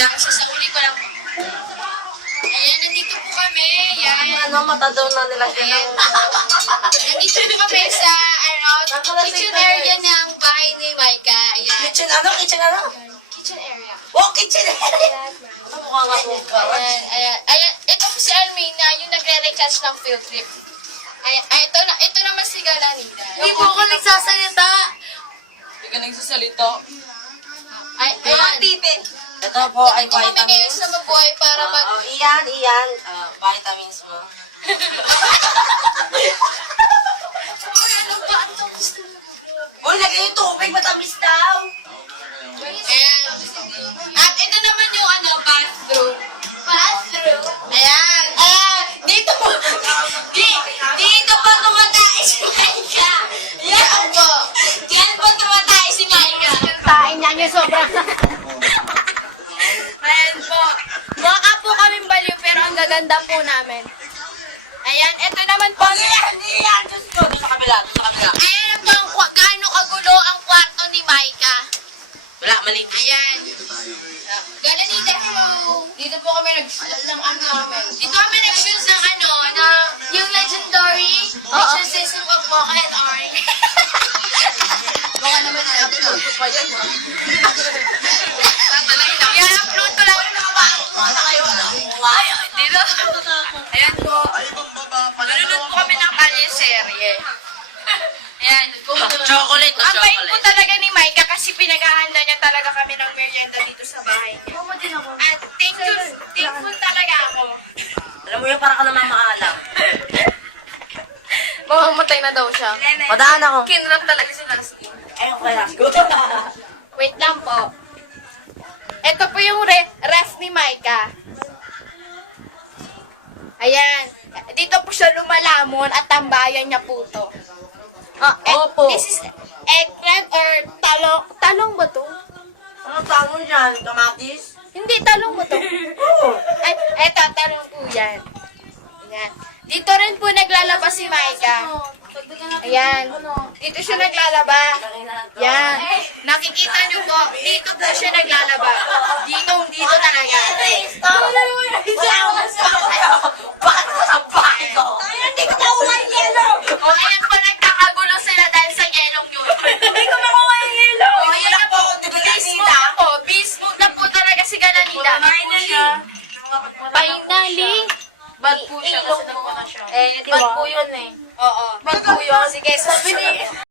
Sasauli ko lang. Ayan, nandito po kami. Ayan. Matadaw na nila Ayan. Nandito po kami sa, kitchen area ng bahay ni Micah. Ayan. Kitchen ano? Kitchen area. Oh, kitchen area! Ano mukha nga po? Ayan. Ito po si Almina, yung nagre-recharge ng field trip. Ayan. Ito naman si Galanida. Hindi po ako nagsasalita. Hindi ka nagsasalita. Ayan. Ito po ay Ito kami ngayon vitamins. sa mabuhay para mag... Iyan. Vitamins mo. Uy, lagay yung tubig. Matamis daw. Ayan. At ito naman yung bathroom. Ayan. Dito po. Dito po tumatay si Micah. Ayan po. Diyan po tumatay si Micah. Tain niya niya sobrang... Ayan po. Baka po kaming baliw pero ang gaganda po namin. Ayan. Ito naman po. Iyan. Diyos ko. Doon sa kabila. Ayan po gaano kagulo ang kwarto ni Micah. Wala, mali. Ayan. Galanida show. Dito po kami nag-shoot ng ano namin. Dito kami nag-shoot ng yung legendary mission system of Mocha and Ari. Baka naman i-upload ko pa yan. I-upload ko lang yung nakapasok na kayo. Dito. Ayan po. Nanonood po kami ng kanyang serye. Ayan. Chocolate na Ang bait po chocolate. talaga ni Micah kasi pinaghahanda niya talaga kami ng merienda dito sa bahay niya. At thankful talaga ako. Alam mo yun, para ka naman maalam. Mamamatay na daw siya. Padaan ako. Kinrap talaga si Nasty. Ayun ko kaya. Wait lang po. Ito po yung ref ni Micah. Ayan. Dito po siya lumalamon at tambayan niya po to. Opo. This is eggplant or talong. Talong ba to? Ano tanong dyan? Kamatis? Hindi, talong ba to? Ay, eto, talong po yan. Ayan. Dito rin po naglalaba si Micah. Ayan. Dito siya naglalaba. Yan. Nakikita niyo po, dito po siya naglalaba. Dito talaga. Bakit mo sa bahay ko? Hindi ko makuha yung yellow! O, ayan po, nagkakagulo sila dahil sa yelong yun. Hindi ko makuha yung yellow! O, ayan na po, Beast mode na po talaga si Galanida. Finally. Bad po siya kasi nagmana siya. Bad po yun eh. Oo. Bad po yun. Sige, sabi ni...